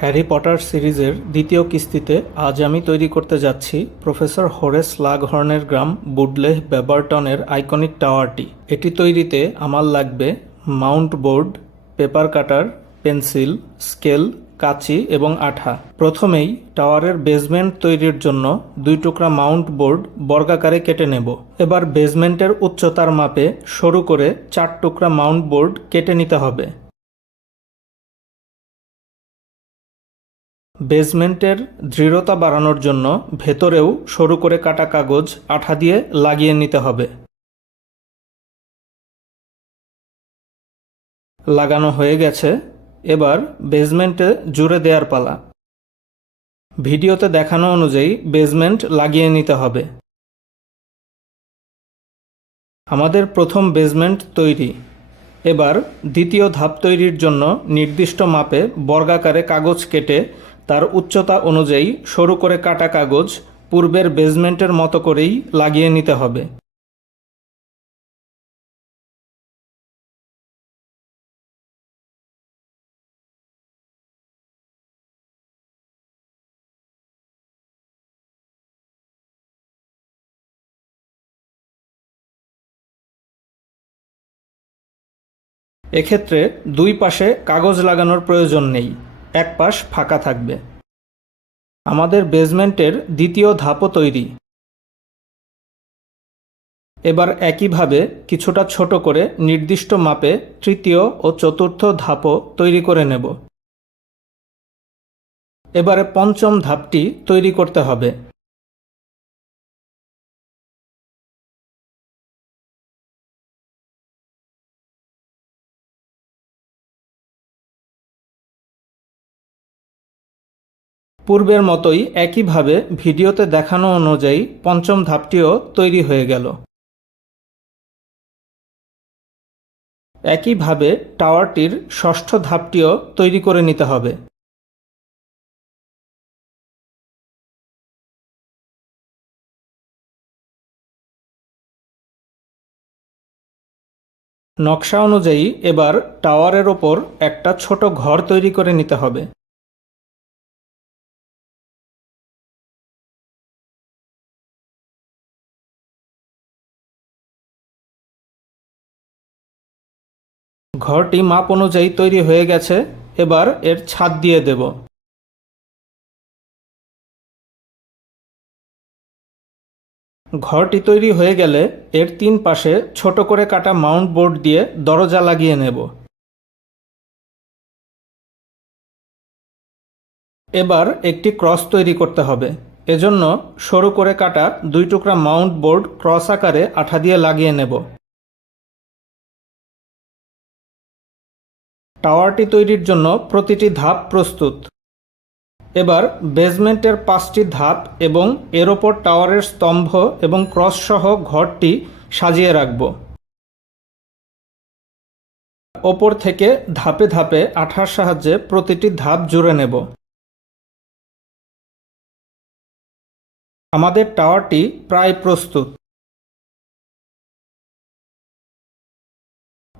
Harry Potter সিরিজের দ্বিতীয় কিস্তিতে আজ আমি তৈরি করতে যাচ্ছি প্রফেসর হোরেস স্লাগহর্নের গ্রাম বুডলেহ ব্যাবারটনের আইকনিক টাওয়ারটি। এটি তৈরিতে আমার লাগবে মাউন্ট বোর্ড, পেপার কাটার, পেন্সিল, স্কেল, কাঁচি এবং আঠা। প্রথমেই টাওয়ারের বেসমেন্ট তৈরির জন্য 2 টুকরা মাউন্ট বোর্ড বর্গাকারে কেটে নেব। এবার বেসমেন্টের উচ্চতার মাপে সরু করে 4 টুকরা মাউন্ট বোর্ড কেটে নিতে হবে। বেসমেন্টের দৃঢ়তা বাড়ানোর জন্য ভেতরেও সরু করে কাটা কাগজ আঠা দিয়ে লাগিয়ে নিতে হবে। লাগানো হয়ে গেছে, এবার বেসমেন্টে জুড়ে দেওয়ার পালা। ভিডিওতে দেখানো অনুযায়ী বেসমেন্ট লাগিয়ে নিতে হবে। আমাদের প্রথম বেসমেন্ট তৈরি। এবার দ্বিতীয় ধাপ তৈরির জন্য নির্দিষ্ট মাপে বর্গাকারে কাগজ কেটে তার উচ্চতা অনুযায়ী সরু করে কাটা কাগজ পূর্বের বেসমেন্টের মতো করেই লাগিয়ে নিতে হবে। এক্ষেত্রে 2 পাশে কাগজ লাগানোর প্রয়োজন নেই, এক পাশ ফাঁকা থাকবে। আমাদের বেসমেন্টের দ্বিতীয় ধাপও তৈরি। এবার একইভাবে কিছুটা ছোট করে নির্দিষ্ট মাপে তৃতীয় ও চতুর্থ ধাপও তৈরি করে নেব। এবারে পঞ্চম ধাপটি তৈরি করতে হবে। পূর্বের মতোই একইভাবে ভিডিওতে দেখানো অনুযায়ী পঞ্চম ধাপটিও তৈরি হয়ে গেল। একইভাবে টাওয়ারটির ষষ্ঠ ধাপটিও তৈরি করে নিতে হবে। নকশা অনুযায়ী এবার টাওয়ারের ওপর একটা ছোট ঘর তৈরি করে নিতে হবে। ঘরটি মাপ অনুযায়ী তৈরি হয়ে গেছে, এবার এর ছাদ দিয়ে দেব। ঘরটি তৈরি হয়ে গেলে এর 3 পাশে ছোট করে কাটা মাউন্ট বোর্ড দিয়ে দরজা লাগিয়ে নেব। এবার একটি ক্রস তৈরি করতে হবে। এজন্য সরু করে কাটা 2 টুকরা মাউন্ট বোর্ড ক্রস আকারে আঠা দিয়ে লাগিয়ে নেব। টাওয়ারটি তৈরির জন্য প্রতিটি ধাপ প্রস্তুত। এবার বেসমেন্টের 5টি ধাপ এবং এর ওপর টাওয়ারের স্তম্ভ এবং ক্রস সহ ঘরটি সাজিয়ে রাখব। ওপর থেকে ধাপে ধাপে আঠার সাহায্যে প্রতিটি ধাপ জুড়ে নেব। আমাদের টাওয়ারটি প্রায় প্রস্তুত।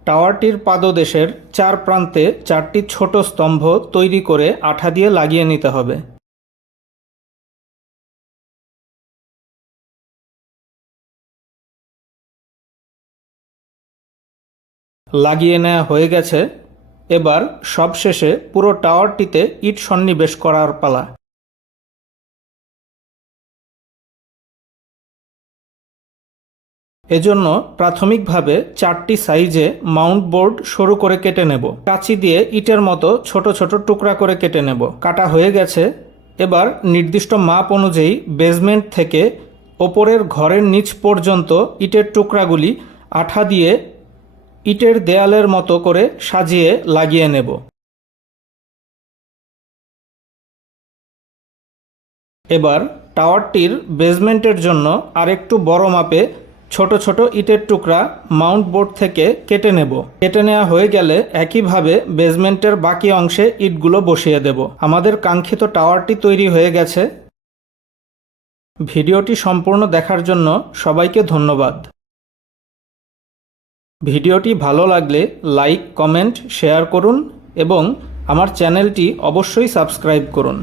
টাওয়ারটির পাদদেশের 4 প্রান্তে 4টি ছোট স্তম্ভ তৈরি করে আঠা দিয়ে লাগিয়ে নিতে হবে। লাগিয়ে নেওয়া হয়ে গেছে, এবার সবশেষে পুরো টাওয়ারটিতে ইট সন্নিবেশ করার পালা। এজন্য প্রাথমিকভাবে 4টি সাইজে মাউন্ট বোর্ড সরু করে কেটে নেব। কাঁচি দিয়ে ইটের মতো ছোট ছোট টুকরা করে কেটে নেব। কাটা হয়ে গেছে, এবার নির্দিষ্ট মাপ অনুযায়ী বেসমেন্ট থেকে ওপরের ঘরের নিচ পর্যন্ত ইটের টুকরাগুলি আঠা দিয়ে ইটের দেয়ালের মতো করে সাজিয়ে লাগিয়ে নেব। এবার টাওয়ারটির বেসমেন্টের জন্য আরেকটু বড় মাপে ছোট ছোট ইটের টুকরা মাউন্ট বোর্ড থেকে কেটে নেব। কেটে নেওয়া হয়ে গেলে একইভাবে বেসমেন্টের বাকি অংশে ইটগুলো বসিয়ে দেব। আমাদের কাঙ্ক্ষিত টাওয়ারটি তৈরি হয়ে গেছে। ভিডিওটি সম্পূর্ণ দেখার জন্য সবাইকে ধন্যবাদ। ভিডিওটি ভালো লাগলে লাইক, কমেন্ট, শেয়ার করুন এবং আমার চ্যানেলটি অবশ্যই সাবস্ক্রাইব করুন।